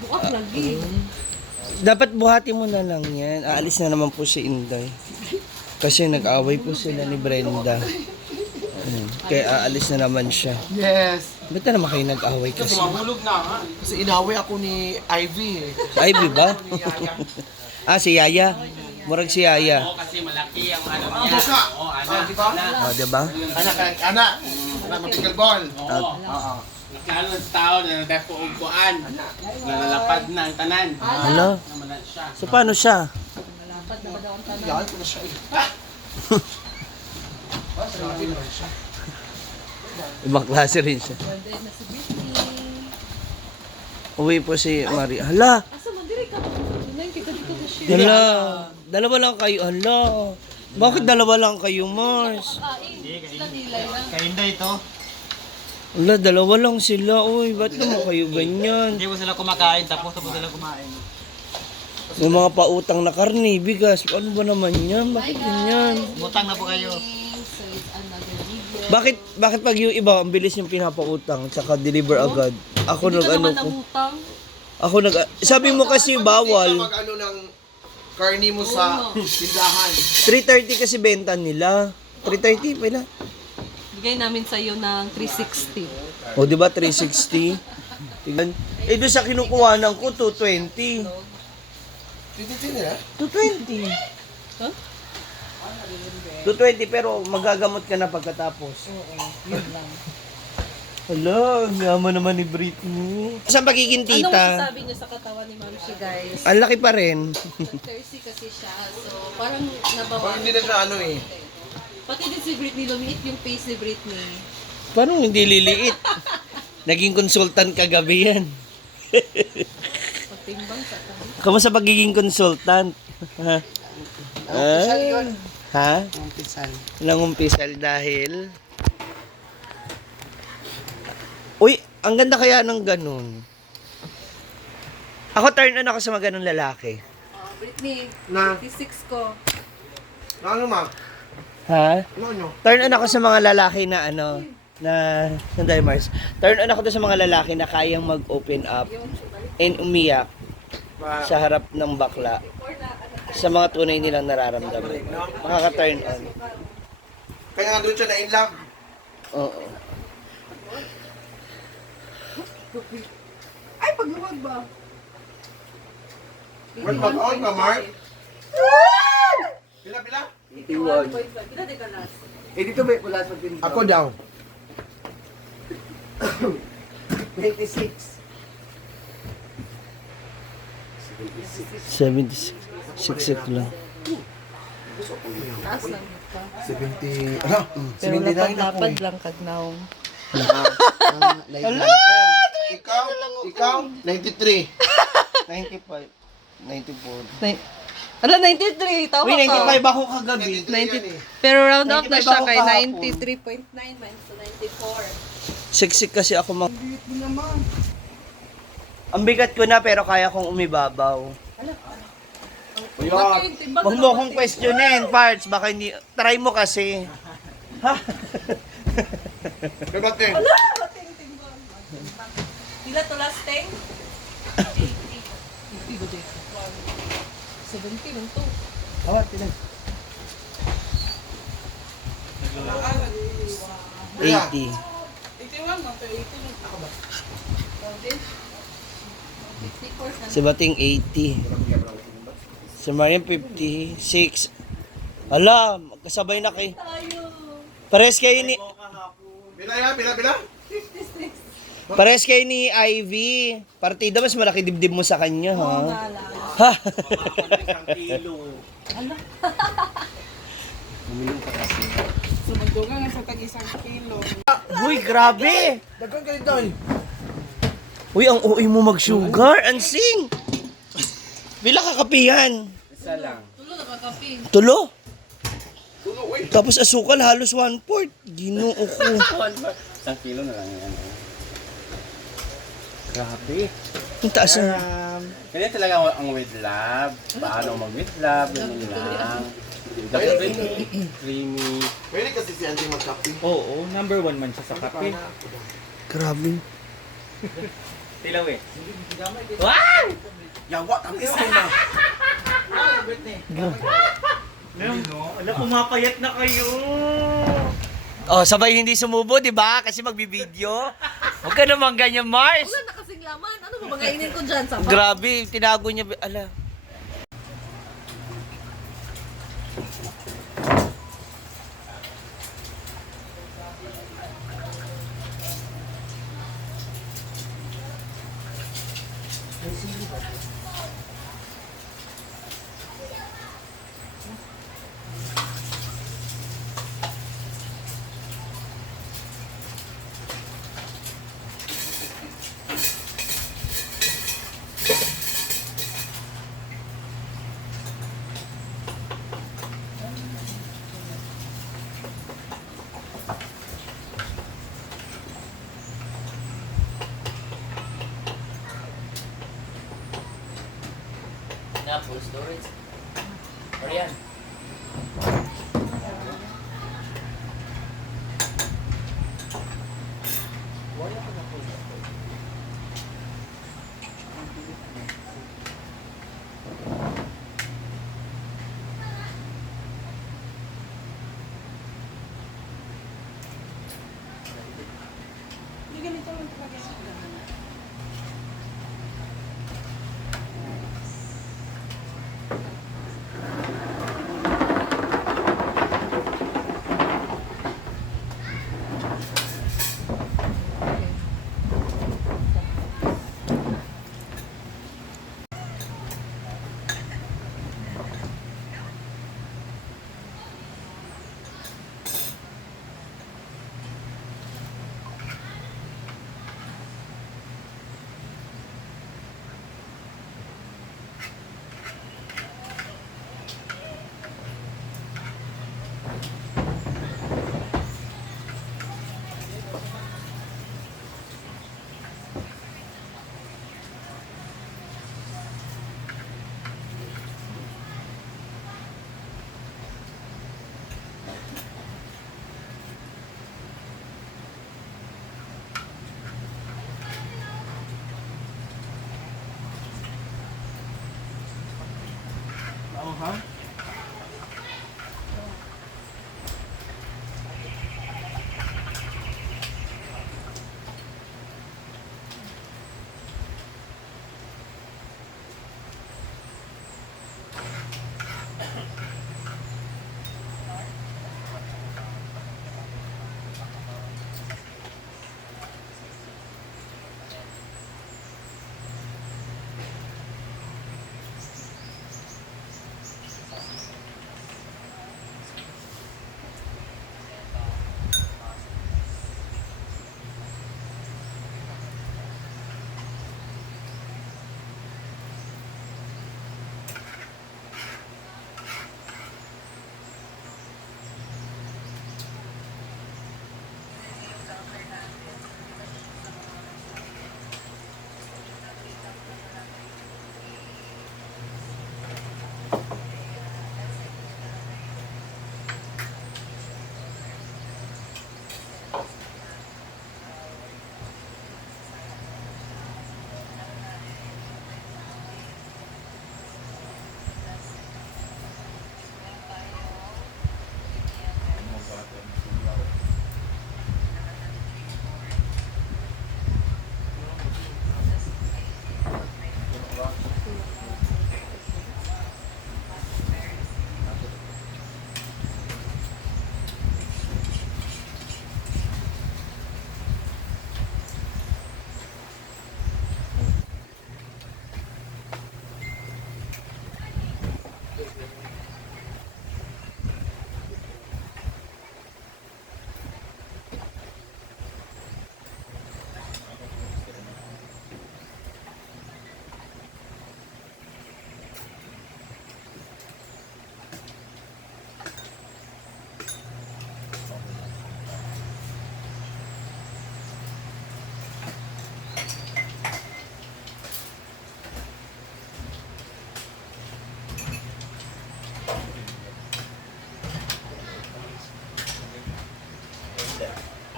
Bukas lagi. Dapat buhati mo na lang yan. Aalis na naman po si Inday. Kasi nag-away po sila ni Brenda. Kaya aalis na naman siya. Yes. Ba't na naman kayo nag-away kasi? Mahulog na nga. Kasi inaway ako ni Ivy eh. Ivy ba? Si Yaya. Murag si Yaya. Oo, kasi malaki ang ano niya. Oo, anak. Di ba? Diba? Anak. Matigal ball. Oo. Ikano sa tao na nagkakuugkuan. Nalalapad na ang tanan. Hala. Naman na siya. So paano siya? Yan ko na siya eh. Ibang klase rin siya. Uwi po si Maria. Hala! Asa man diri ka? Kunain kita dito ko siya. Hala! Dalawa lang kayo. Hala! Bakit dalawa lang kayo, Mars? Sila nilay lang. Kainda ito. Hala, dalawa lang sila. Uy, ba't naman kayo ganyan? Hindi mo sila kumakain, tapos sila kumain. May mga pautang na karne, bigas. Ano ba naman yan? Bakit ganyan? Butang na po kayo. So it's another video. Bakit pag yung iba, ang bilis yung pinapautang, tsaka deliver agad? Ako Hindi ka nag-ano naman ko. namutang. Ako sabi mo kasi bawal. Mag-ano ng karni mo sa tindahan. 3:30 kasi benta nila. 3:30 pala. Bigay namin sa iyo ng 360. O, di ba 360? Tignan. Eh, doon sa kinukuhanan ko, 220. Tititin nila? 220. Huh? 220, pero magagamot ka na pagkatapos. Oo, yun lang. Hala, yaman naman ni Britney. Saan pagiging Ano tita? masasabi niyo sa katawan ni Ma'am Shi, guys? Ang laki pa rin. 30 kasi siya. So, parang nabawasan. Parang hindi na siya ano eh. Pati din si Britney, lumiit yung face ni Britney. Paano hindi liliit? Naging consultant kagabi yan. Pagtimbang sa tabi. Kamusta pagiging consultant? Ha? Umpisal yun. Ha? Umpisal. Nangumpisal dahil... Uy, ang ganda kaya ng ganun. Ako turn on ako sa mga ganun lalaki. Britney, Na? 26 ko. Na ano ma? Ha? Ano nyo? Turn on ako sa mga lalaki na ano, na sandali Mars. Turn on ako doon sa mga lalaki na kayang mag-open up and umiyak sa harap ng bakla sa mga tunay nilang nararamdaman. Makaka-turn on. Kaya nga doon siya na in love. Oo. Ay, pagluwag ba? When mag-on ka, Mark? Pila? 81. Pila di ka last? Eh, dito ba wala sa pinto? Ako daw. 96. 76. Siksik lang. Taas lang ka. 70. Ano? Pero 79 ako lapad-lapad eh. lang kagnaong. Ikaw? 93. 95. 94. Ala, 93. Tawa Uy, ka. 95 ako kagabi. 90. Pero round up na 95 siya ako kay kahapon. 93.9 minus 94. Siksik kasi ako mag... Ang bigat ko na pero kaya kong umibabaw. Huwag mo akong questionin, parts. Baka hindi... Try mo kasi. Ha? Kabate. Pila to last thing? 80 ba di? 70 man to. Awat, tinan. 80. 81 man to 80 ako ba? Si Bating 80. Si Marian 56. Ala, magkasabay na kay... Pares kayo ni... Bila yan? Bila? Pares kayo ni Ivy. Partida, mas malaki dibdib mo sa kanya, ha? Ha? Sumagduga nga sa tag-isang kilo. Uy, grabe! Dagan ka doon. Uy, ang uwi mo mag-sugar. Ansing! Bila kakapihan? Isa lang. Tulo nakakapi. Tulo? Tulo, uy. Tapos asukal halos 1/4. Ginoo ko. 1 kilo na lang yan. Grabe. Ang taas ng... Ganyan talaga ang with love. Paano mag-with love. Ganyan lang. Dapat creamy. Pwede kasi si Auntie magkape. Oo, number 1 man siya sa kape. Grabe. Tilaw eh. Wow! Yawa, tamis ko na. Ala, pumapayat na kayo. Oh, sabay hindi sumubo, di ba? Kasi magbibideo. Huwag ka naman ganyan, Mars. Wala na kasing laman. Ano ba magainin ko dyan sa Grabe, tinago niya. Ala. Na, full storage. Marian.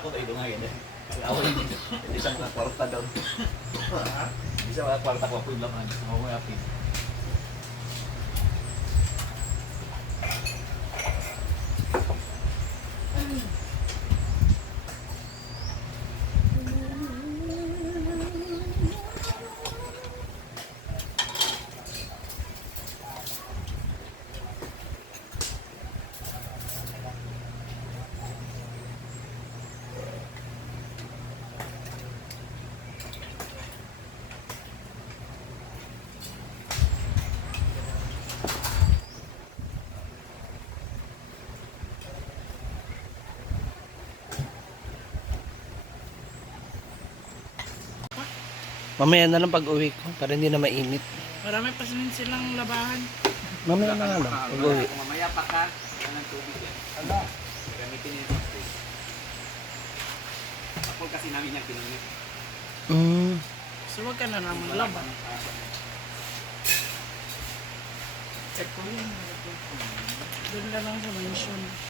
Ako ba ito nga yun eh. Ako yung isang kwarta doon. Bisa kwarta ko po yung laman. Ako may api. Mamaya na lang pag-uwi ko para hindi na mainit. Marami pa silang labahan. Mamaya na nga lang pag-uwi. Kung mamaya pa ka, yan ang tubig yan. Gamitin niyo yung tubig. Ako kasi namin yung pinunit. So wag ka na naman laban. Check ko yun. Doon ka lang sa mansion.